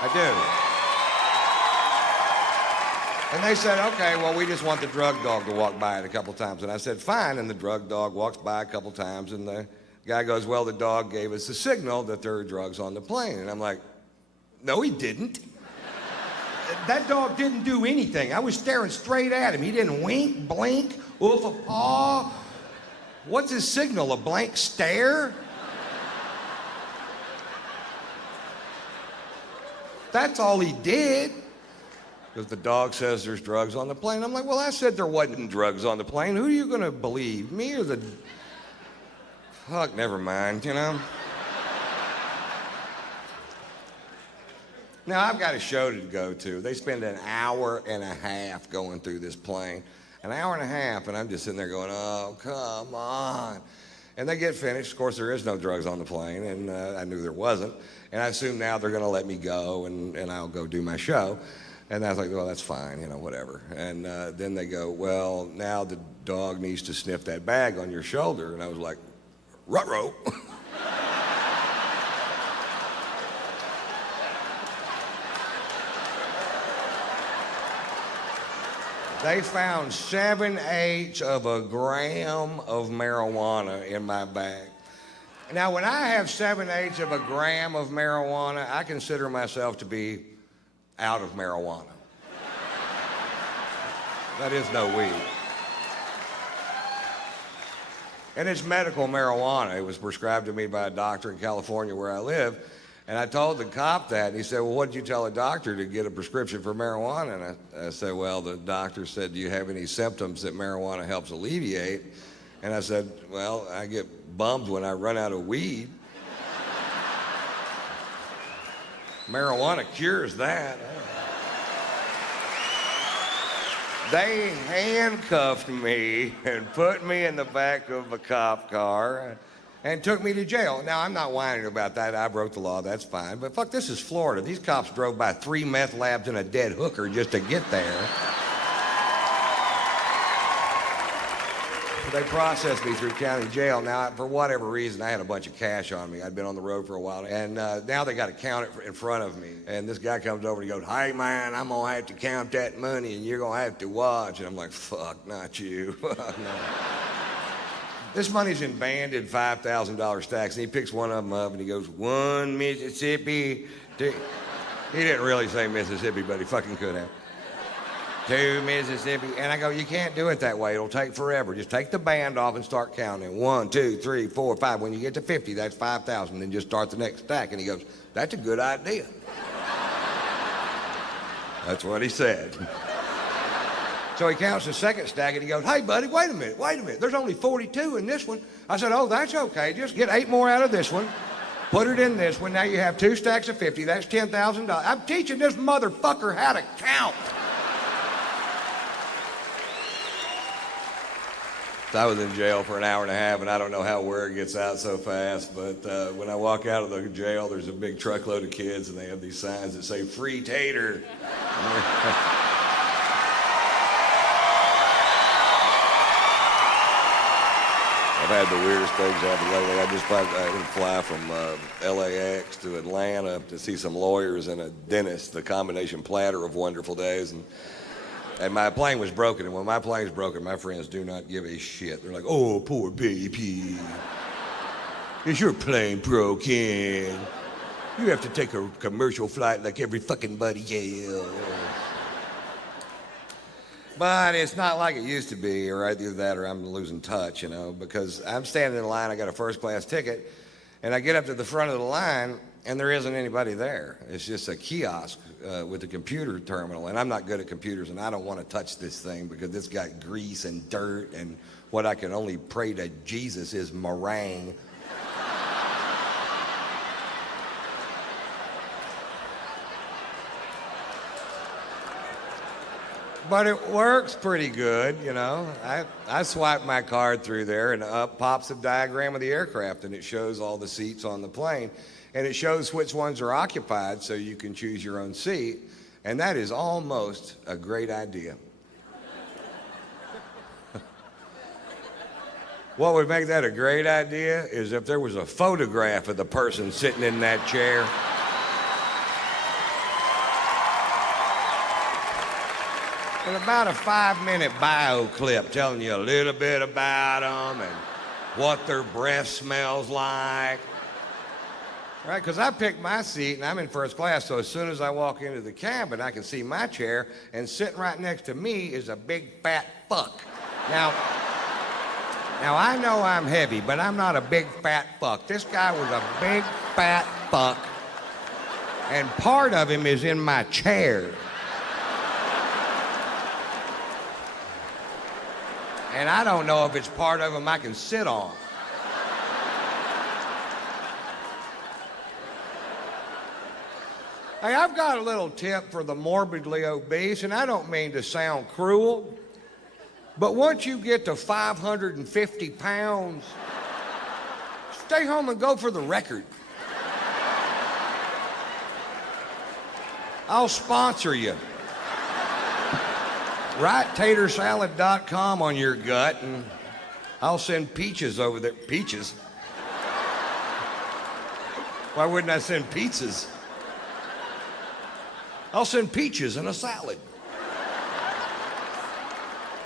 I do. And they said, okay, well, we just want the drug dog to walk by it a couple times. And I said, fine. And the drug dog walks by a couple times, and the guy goes, well, the dog gave us a signal that there are drugs on the plane. And I'm like, no, he didn't. That dog didn't do anything. I was staring straight at him. He didn't wink, blink, oof a paw. What's his signal, a blank stare? That's all he did. Because the dog says there's drugs on the plane. I'm like, well, I said there wasn't drugs on the plane. Who are you going to believe, me or the... Fuck, never mind, you know? Now, I've got a show to go to. They spend an hour and a half going through this plane. An hour and a half, and I'm just sitting there going, oh, come on. And they get finished. Of course, there is no drugs on the plane, and I knew there wasn't. And I assume now they're going to let me go, and I'll go do my show. And I was like, well, that's fine, you know, whatever. And then they go, well, now the dog needs to sniff that bag on your shoulder. And I was like, ruh-roh. They found 7/8 of a gram of marijuana in my bag. Now, when I have 7/8 of a gram of marijuana, I consider myself to be out of marijuana. That is no weed. And it's medical marijuana. It was prescribed to me by a doctor in California where I live. And I told the cop that, and he said, well, what did you tell a doctor to get a prescription for marijuana? And I said, well, the doctor said, do you have any symptoms that marijuana helps alleviate? And I said, well, I get bummed when I run out of weed. Marijuana cures that. They handcuffed me and put me in the back of a cop car and took me to jail. Now, I'm not whining about that. I broke the law. That's fine. But fuck, this is Florida. These cops drove by 3 meth labs and a dead hooker just to get there. They processed me through county jail. Now, for whatever reason, I had a bunch of cash on me. I'd been on the road for a while. And now they got to count it in front of me. And this guy comes over and he goes, hey, man, I'm going to have to count that money and you're going to have to watch. And I'm like, fuck, not you. Fuck, no. This money's in banded $5,000 stacks. And he picks one of them up and he goes, 1 Mississippi. He didn't really say Mississippi, but he fucking could have. 2 Mississippi. And I go, you can't do it that way. It'll take forever. Just take the band off and start counting. 1, 2, 3, 4, 5. When you get to 50, that's 5,000. Then just start the next stack. And he goes, that's a good idea. That's what he said. So he counts the second stack and he goes, hey, buddy, wait a minute. There's only 42 in this one. I said, oh, that's okay. Just get 8 more out of this one. Put it in this one. Now you have 2 stacks of 50. That's $10,000. I'm teaching this motherfucker how to count. So I was in jail for an hour and a half, and I don't know how word gets out so fast, but when I walk out of the jail, there's a big truckload of kids, and they have these signs that say, free Tater. I've had the weirdest things happen lately. I just fly from LAX to Atlanta to see some lawyers and a dentist, the combination platter of wonderful days. And my plane was broken, and when my plane's broken, my friends do not give a shit. They're like, oh, poor baby. Is your plane broken? You have to take a commercial flight like every fucking buddy else. But it's not like it used to be, or either that or I'm losing touch, you know, because I'm standing in line, I got a first class ticket, and I get up to the front of the line, and there isn't anybody there. It's just a kiosk with a computer terminal, and I'm not good at computers, and I don't want to touch this thing because it's got grease and dirt, and what I can only pray to Jesus is meringue. But it works pretty good, you know. I swipe my card through there, and up pops a diagram of the aircraft, and it shows all the seats on the plane. And it shows which ones are occupied so you can choose your own seat. And that is almost a great idea. What would make that a great idea is if there was a photograph of the person sitting in that chair. With about a 5-minute bio clip telling you a little bit about them and what their breath smells like. Right, because I picked my seat and I'm in first class, so as soon as I walk into the cabin, I can see my chair, and sitting right next to me is a big fat fuck. Now I know I'm heavy, but I'm not a big fat fuck. This guy was a big fat fuck, and part of him is in my chair. And I don't know if it's part of him I can sit on. Hey, I've got a little tip for the morbidly obese, and I don't mean to sound cruel, but once you get to 550 pounds, stay home and go for the record. I'll sponsor you. Write tatersalad.com on your gut, and I'll send peaches over there. Peaches? Why wouldn't I send pizzas? I'll send peaches in a salad.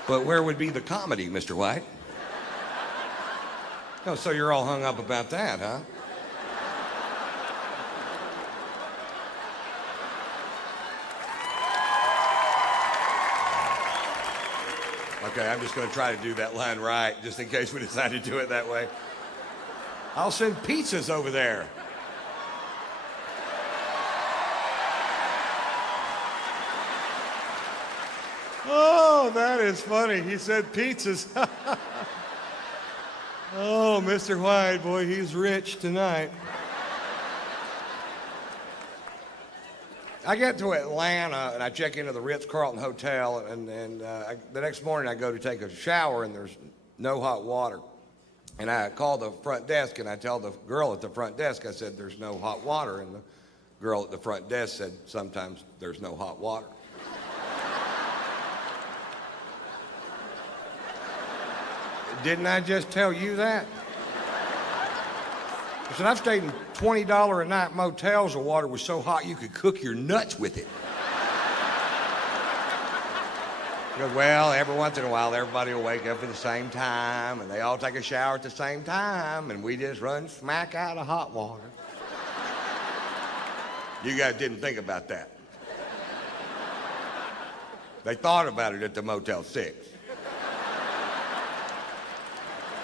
But where would be the comedy, Mr. White? Oh, so you're all hung up about that, huh? Okay, I'm just going to try to do that line right, just in case we decide to do it that way. I'll send pizzas over there. Oh, that is funny. He said pizzas. Oh, Mr. White, boy, he's rich tonight. I get to Atlanta, and I check into the Ritz Carlton hotel, and the next morning I go to take a shower, and there's no hot water. And I call the front desk, and I tell the girl at the front desk, I said, there's no hot water. And the girl at the front desk said, sometimes there's no hot water. Didn't I just tell you that? I said, I've stayed in $20 a night motels. The water was so hot you could cook your nuts with it. He goes, well, every once in a while, everybody will wake up at the same time, and they all take a shower at the same time, and we just run smack out of hot water. You guys didn't think about that. They thought about it at the Motel 6.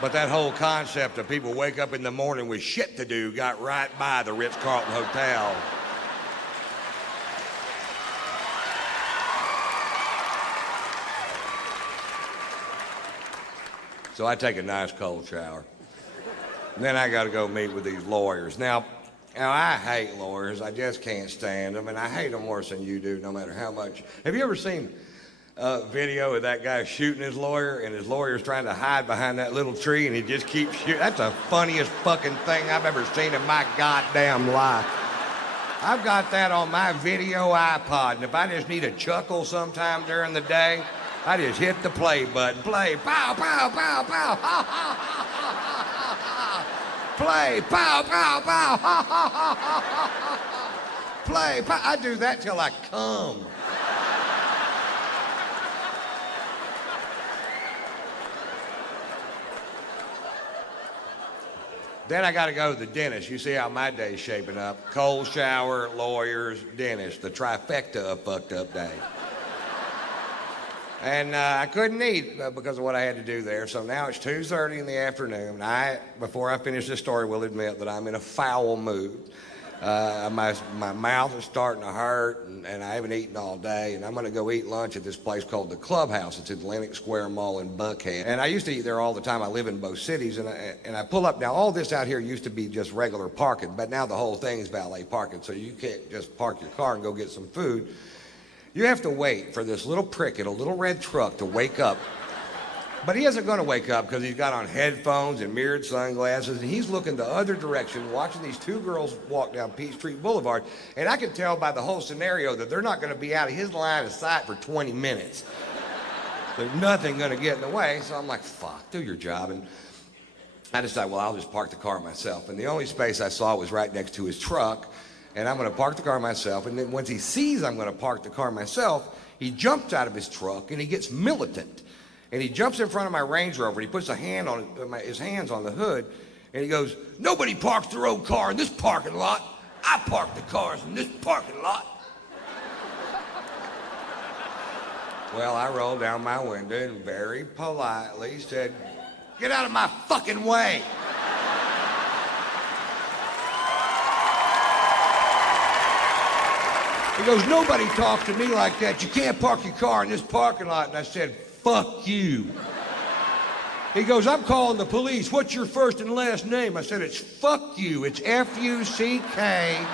But that whole concept of people wake up in the morning with shit to do got right by the Ritz Carlton Hotel. So I take a nice cold shower. And then I got to go meet with these lawyers. Now, I hate lawyers. I just can't stand them, and I hate them worse than you do, no matter how much. Have you ever seen video of that guy shooting his lawyer, and his lawyer's trying to hide behind that little tree, and he just keeps shooting? That's the funniest fucking thing I've ever seen in my goddamn life. I've got that on my video iPod, and if I just need a chuckle sometime during the day, I just hit the play button. Play, pow, pow, pow, pow, ha, ha, ha, ha, ha, ha. Play, pow, pow, pow, ha, ha, ha, ha, ha. Play, pow. I do that till I come. Then I got to go to the dentist. You see how my day's shaping up. Cold shower, lawyers, dentist. The trifecta of fucked up day. And I couldn't eat because of what I had to do there. So now it's 2:30 in the afternoon. Before I finish this story, will admit that I'm in a foul mood. My mouth is starting to hurt, and I haven't eaten all day, and I'm going to go eat lunch at this place called the Clubhouse. It's at Atlantic Square Mall in Buckhead, and I used to eat there all the time. I live in both cities, and I pull up. Now, all this out here used to be just regular parking, but now the whole thing is valet parking, so you can't just park your car and go get some food. You have to wait for this little prick in a little red truck to wake up. But he isn't going to wake up because he's got on headphones and mirrored sunglasses, and he's looking the other direction, watching these two girls walk down Peachtree Boulevard. And I can tell by the whole scenario that they're not going to be out of his line of sight for 20 minutes. There's nothing going to get in the way. So I'm like, fuck, do your job. And I decided, well, I'll just park the car myself. And the only space I saw was right next to his truck. and I'm going to park the car myself. And then once he sees I'm going to park the car myself, he jumps out of his truck and he gets militant. And he jumps in front of my Range Rover and he puts his hands on the hood and he goes, "Nobody parks their own car in this parking lot. I park the cars in this parking lot." Well, I rolled down my window and very politely said, "Get out of my fucking way." He goes, "Nobody talks to me like that. You can't park your car in this parking lot." And I said, "Fuck you." He goes, "I'm calling the police. What's your first and last name?" I said, "It's fuck you. It's F-U-C-K,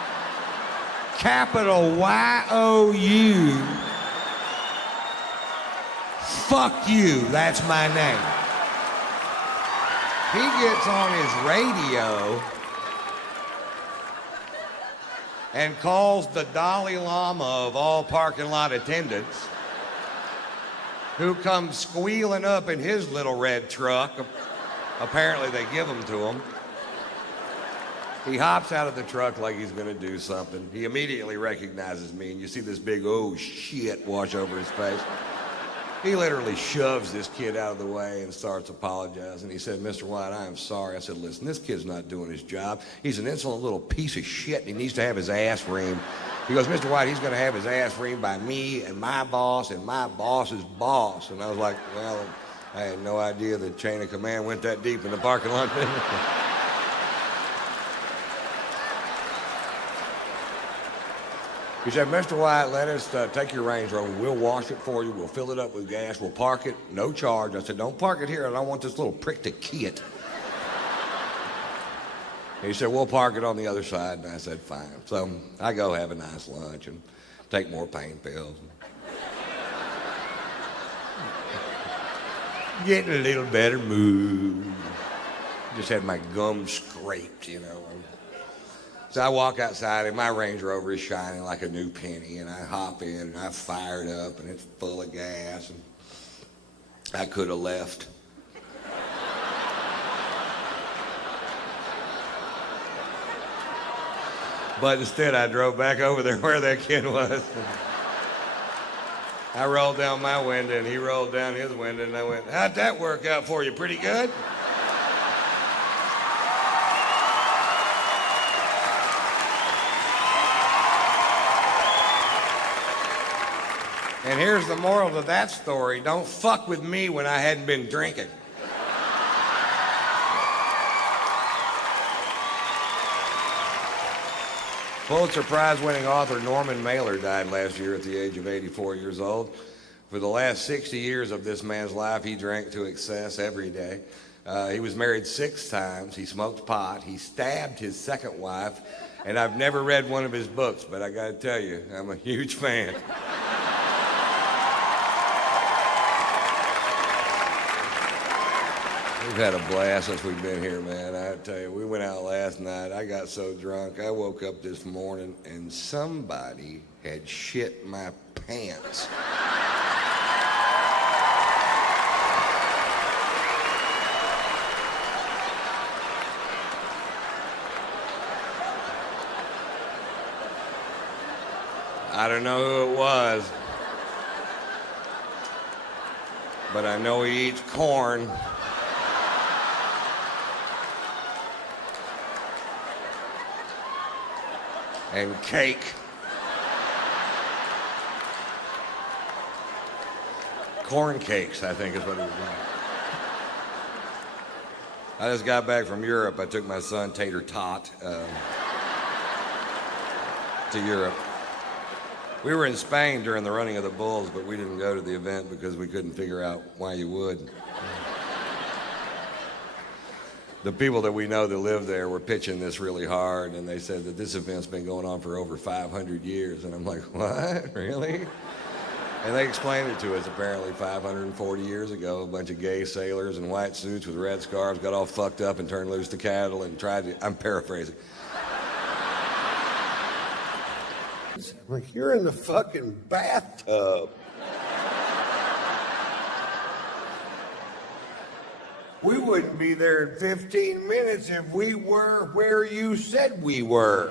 capital Y-O-U. Fuck you. That's my name." He gets on his radio and calls the Dalai Lama of all parking lot attendants, who comes squealing up in his little red truck. Apparently they give them to him. He hops out of the truck like he's gonna do something. He immediately recognizes me, and you see this big "oh shit" wash over his face. He literally shoves this kid out of the way and starts apologizing. He said, "Mr. White, I am sorry." I said, "Listen, this kid's not doing his job. He's an insolent little piece of shit, and he needs to have his ass reamed." He goes, "Mr. White, he's going to have his ass reamed by me and my boss's boss." And I was like, well, I had no idea the chain of command went that deep in the parking lot. He said, "Mr. White, let us take your Range Rover. We'll wash it for you. We'll fill it up with gas. We'll park it, no charge." I said, "Don't park it here. I don't want this little prick to key it." He said, "We'll park it on the other side." And I said, "Fine." So I go have a nice lunch and take more pain pills. Getting a little better mood. Just had my gums scraped, you know. So I walk outside and my Range Rover is shining like a new penny, and I hop in and I fire it up and it's full of gas, and I could have left. But instead I drove back over there where that kid was. I rolled down my window and he rolled down his window, and I went, "How'd that work out for you? Pretty good?" And here's the moral of that story: don't fuck with me when I hadn't been drinking. Pulitzer Prize-winning author Norman Mailer died last year at the age of 84 years old. For the last 60 years of this man's life, he drank to excess every day. He was married 6 times. He smoked pot. He stabbed his second wife. And I've never read one of his books, but I got to tell you, I'm a huge fan. We've had a blast since we've been here, man. I tell you, we went out last night. I got so drunk. I woke up this morning and somebody had shit my pants. I don't know who it was, but I know he eats corn. And cake. Corn cakes, I think is what it was. I just got back from Europe. I took my son, Tater, to Europe. We were in Spain during the running of the Bulls, but we didn't go to the event because we couldn't figure out why you would. The people that we know that live there were pitching this really hard, and they said that this event's been going on for over 500 years. And I'm like, what? Really? And they explained it to us. Apparently 540 years ago, a bunch of gay sailors in white suits with red scarves got all fucked up and turned loose the cattle and tried to, I'm paraphrasing. I'm like, you're in the fucking bathtub. We wouldn't be there in 15 minutes if we were where you said we were.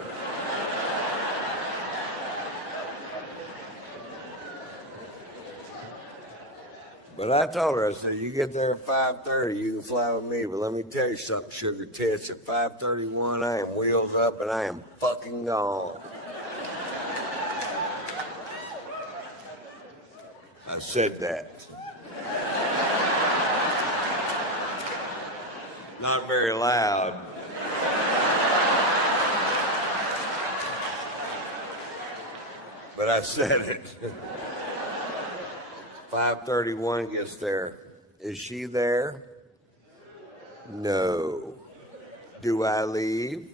But I told her, I said, you get there at 5:30, you can fly with me. But let me tell you something, sugar tits, at 5:31, I am wheels up and I am fucking gone. I said that. Not very loud. But I said it. 5:31 gets there. Is she there? No. Do I leave?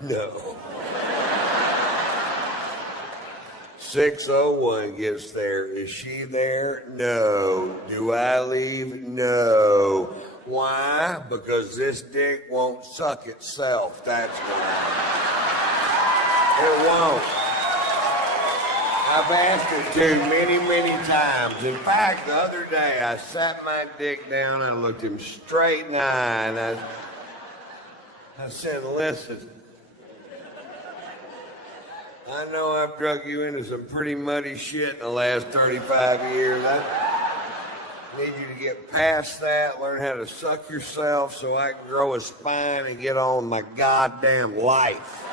No. 6:01 gets there. Is she there? No. Do I leave? No. Why? Because this dick won't suck itself. That's why. It won't. I've asked it to many, many times. In fact, the other day, I sat my dick down, I looked him straight in the eye, and I said, listen, I know I've drug you into some pretty muddy shit in the last 35 years. I need you to get past that, learn how to suck yourself so I can grow a spine and get on with my goddamn life.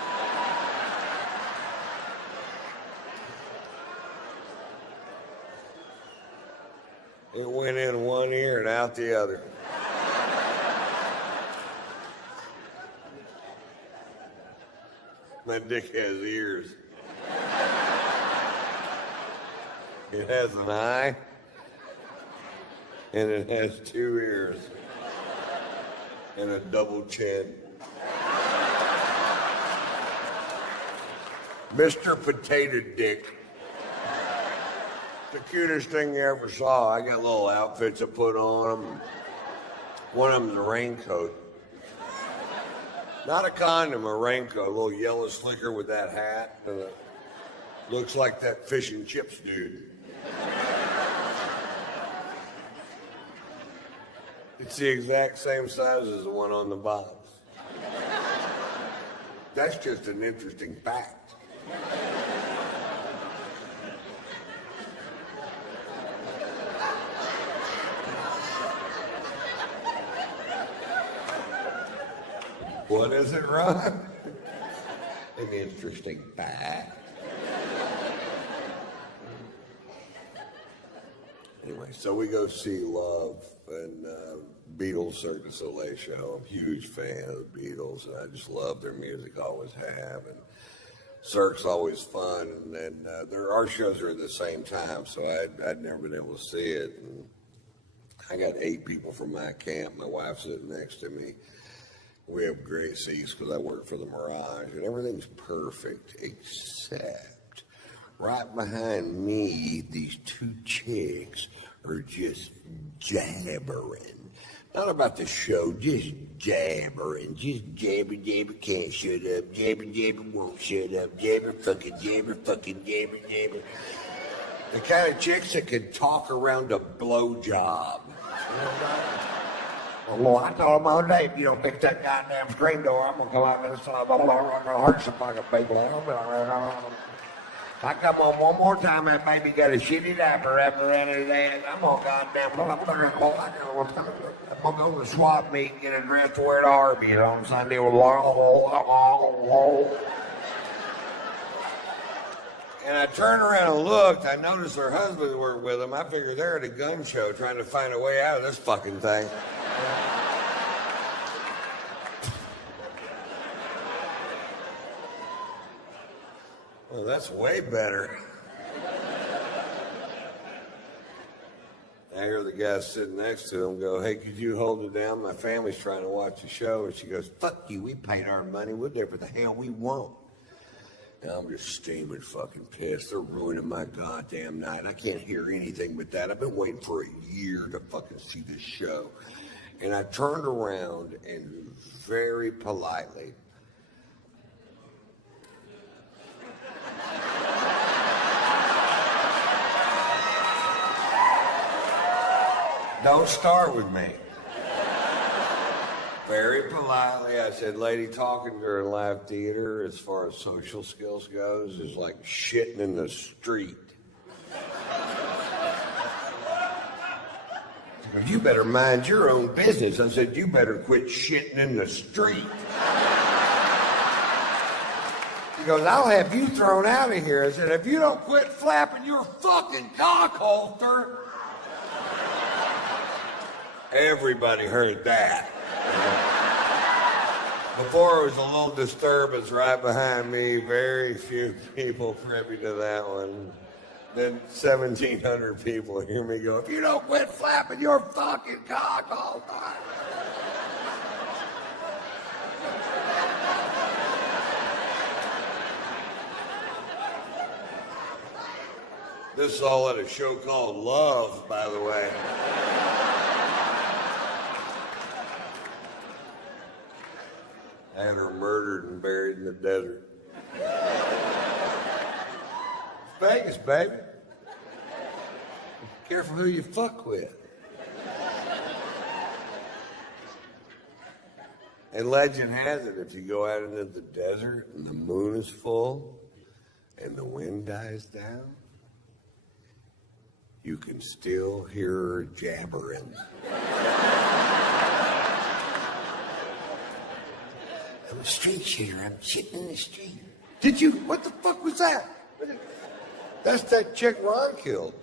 It went in one ear and out the other. My dick has ears. It has an eye, and it has 2 ears, and a double chin. Mr. Potato Dick. The cutest thing you ever saw. I got little outfits I put on them. One of them's a raincoat. Not a condom, a raincoat. A little yellow slicker with that hat. And it looks like that fish and chips dude. It's the exact same size as the one on the box. That's just an interesting fact. What is it, Ron? An interesting fact. Anyway, so we go see Love and Beatles Cirque du Soleil show. I'm a huge fan of the Beatles, and I just love their music, always have. And Cirque's always fun, and our shows are at the same time, so I'd never been able to see it. And I got 8 people from my camp. My wife's sitting next to me. We have great seats because I work for the Mirage, and everything's perfect, except right behind me, these 2 chicks are just jabbering. Not about the show, just jabbering. Just jabber, jabber, can't shut up. Jabber, jabber, won't shut up. Jabber, fucking jabber, jabber. The kind of chicks that can talk around a blowjob. You know what? Well, I told him all day, if you don't fix that goddamn screen door, I'm going to come out and I'm going to hurt some fucking people. If I come on one more time, that baby got a shitty diaper wrapped around his ass, I'm going to go to the swap meet and get a dress to wear at Arby's on Sunday. And I turned around and looked. I noticed her husbands weren't with them. I figured they're at a gun show trying to find a way out of this fucking thing. Well, that's way better. I hear the guy sitting next to him go, hey, could you hold it down? My family's trying to watch the show. And she goes, fuck you, we paid our money. We'll do what the hell we want. And I'm just steaming fucking pissed. They're ruining my goddamn night. I can't hear anything but that. I've been waiting for a year to fucking see this show. And I turned around and very politely, don't start with me. Very politely, I said, lady, talking during live theater, as far as social skills goes, is like shitting in the street. You better mind your own business. I said, you better quit shitting in the street. He goes, I'll have you thrown out of here. I said, if you don't quit flapping your fucking cock holster. Everybody heard that. Before, it was a little disturbance right behind me. Very few people privy to that one. Then 1,700 people hear me go, if you don't quit flapping your fucking cock all the time. This is all at a show called Love, by the way. I had her murdered and buried in the desert. Vegas, baby. Careful who you fuck with. And legend has it, if you go out into the desert and the moon is full and the wind dies down, you can still hear her jabbering. I'm a street shooter. I'm shitting in the street. Did you? What the fuck was that? That's that chick Ron killed.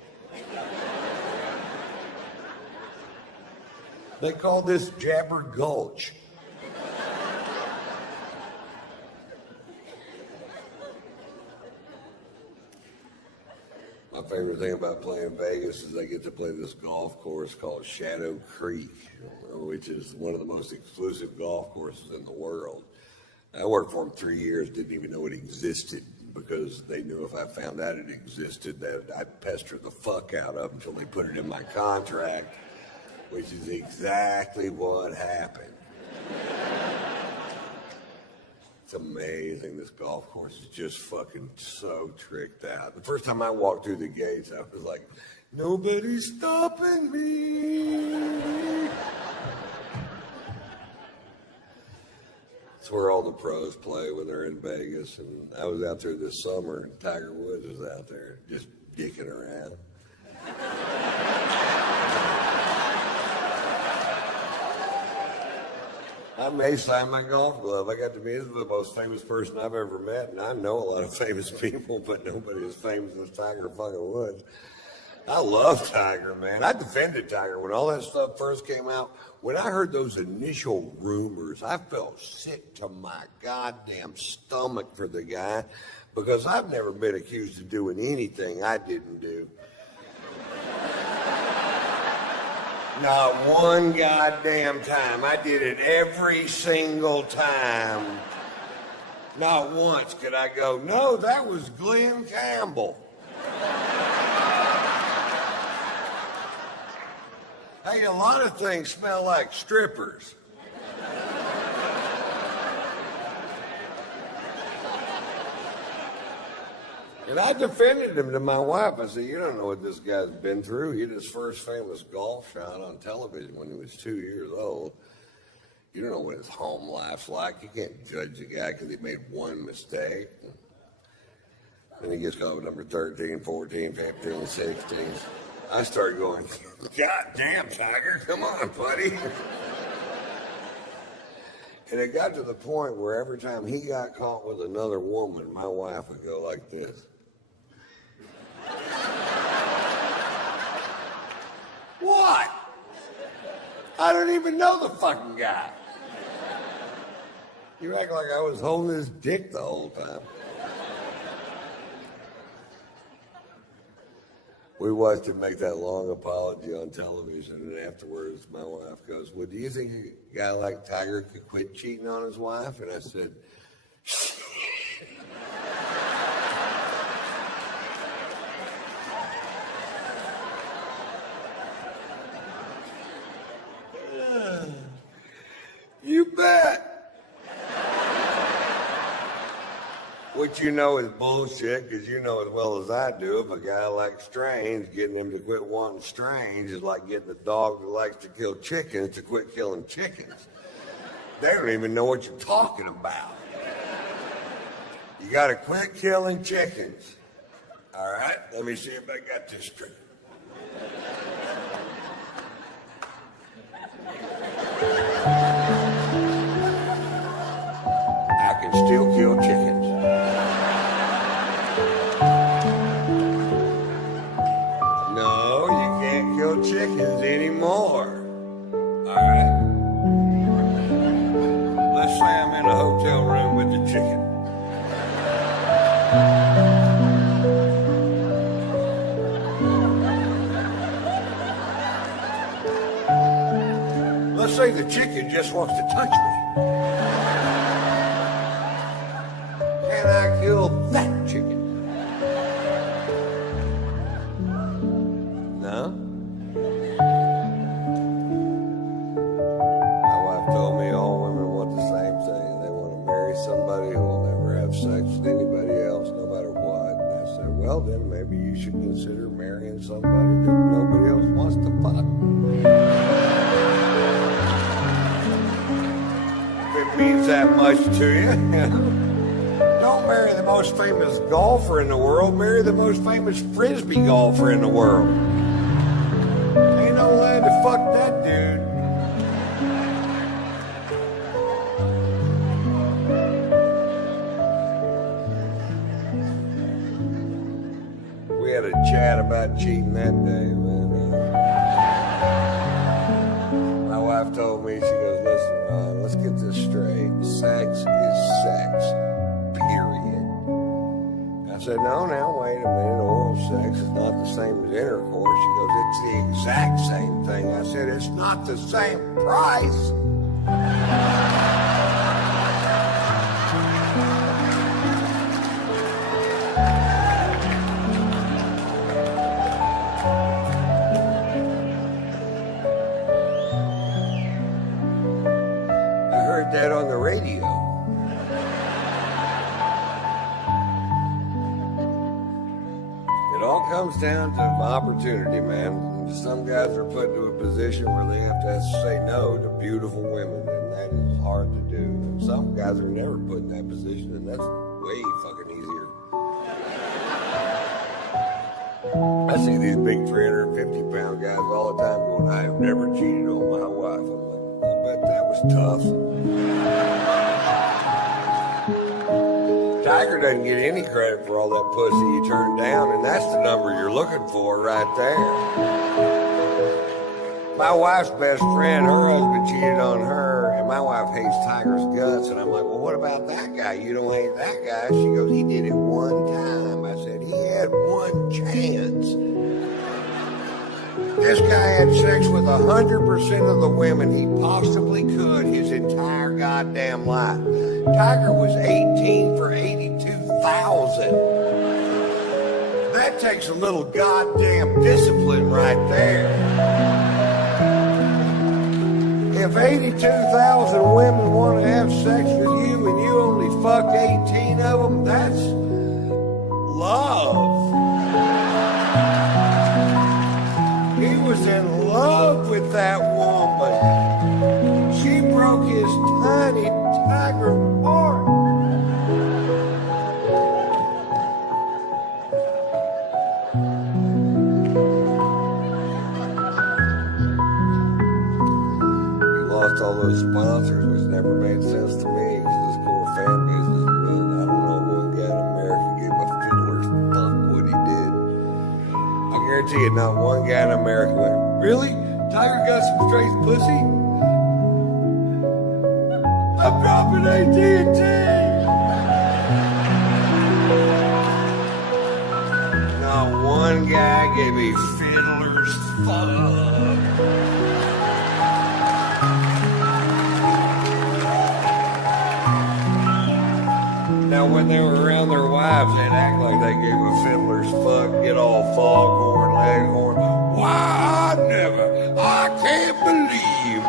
They call this Jabber Gulch. My favorite thing about playing Vegas is I get to play this golf course called Shadow Creek, which is one of the most exclusive golf courses in the world. I worked for them 3 years, didn't even know it existed, because they knew if I found out it existed that I'd pester the fuck out of them until they put it in my contract, which is exactly what happened. It's amazing. This golf course is just fucking so tricked out. The first time I walked through the gates, I was like, nobody's stopping me. It's where all the pros play when they're in Vegas. And I was out there this summer, and Tiger Woods was out there just dicking around. I may sign my golf glove. I got to meet the most famous person I've ever met, and I know a lot of famous people, but nobody as famous as Tiger fucking Woods. I love Tiger, man. I defended Tiger when all that stuff first came out. When I heard those initial rumors, I felt sick to my goddamn stomach for the guy, because I've never been accused of doing anything I didn't do. Not one goddamn time. I did it every single time. Not once could I go, no, that was Glenn Campbell. Hey, a lot of things smell like strippers. And I defended him to my wife. I said, you don't know what this guy's been through. He had his first famous golf shot on television when he was 2 years old. You don't know what his home life's like. You can't judge the guy because he made one mistake. And he gets caught with number 13, 14, 15, 16. I started going, God damn, Tiger, come on, buddy. And it got to the point where every time he got caught with another woman, my wife would go like this. What? I don't even know the fucking guy. You act like I was holding his dick the whole time. We watched him make that long apology on television, and afterwards my wife goes, well, do you think a guy like Tiger could quit cheating on his wife? And I said, you bet. Which you know is bullshit, because you know as well as I do, if a guy likes Strange, getting him to quit wanting Strange is like getting a dog that likes to kill chickens to quit killing chickens. They don't even know what you're talking about. You got to quit killing chickens. All right? Let me see if I got this straight. still kill chickens. No, you can't kill chickens anymore. All right? Let's say I'm in a hotel room with the chicken. Let's say the chicken just wants to touch me. Can I kill that chicken? No? My wife told me all women want the same thing. They want to marry somebody who will never have sex with anybody else, no matter what. And I said, well, then maybe you should consider marrying somebody that nobody else wants to fuck. If it means that much to you, don't marry the most famous golfer in the world. Marry the most famous frisbee golfer in the world. Ain't no way to fuck that dude. We had a chat about cheating that day, man. My wife told me, she goes, listen, Ron, let's get this straight. Sex is sex, period. I said, no, now, wait a minute. Oral sex is not the same as intercourse. She goes, it's the exact same thing. I said, it's not the same price. That on the radio. It all comes down to opportunity, man. Some guys are put into a position where they have to say no to beautiful women, and that is hard to do. And some guys are never put in that position, and that's way fucking easier. I see these big 350-pound guys all the time going, I have never cheated on my wife. I'm like, I bet that was tough. Tiger doesn't get any credit for all that pussy you turned down, and that's the number you're looking for right there. My wife's best friend, her husband cheated on her, and my wife hates Tiger's guts, and I'm like, well, what about that guy? You don't hate that guy? She goes, he did it one time. I said, he had one chance. This guy had sex with 100% of the women he possibly could his entire goddamn life. Tiger was 18 for 82,000. That takes a little goddamn discipline right there. If 82,000 women want to have sex with you and you only fuck 18 of them, that's love. He was in love with that woman. She broke his tiny Tiger heart. He lost all those sponsors, which never made sense to me because this poor fan business. I don't know one guy in America gave a fiddler's fuck what he did. I guarantee you, not one guy in America went, really? Tiger got some straight pussy? I'm dropping AT&T. Not one guy gave a fiddler's fuck. Now, when they were around their wives, they'd act like they gave a fiddler's fuck, get all foghorn, leghorn. Why, I can't believe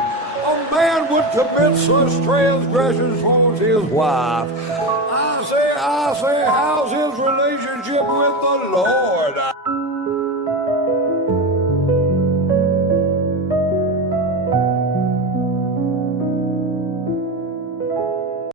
a man would commit such transgressions towards his wife. I say, how's his relationship with the Lord?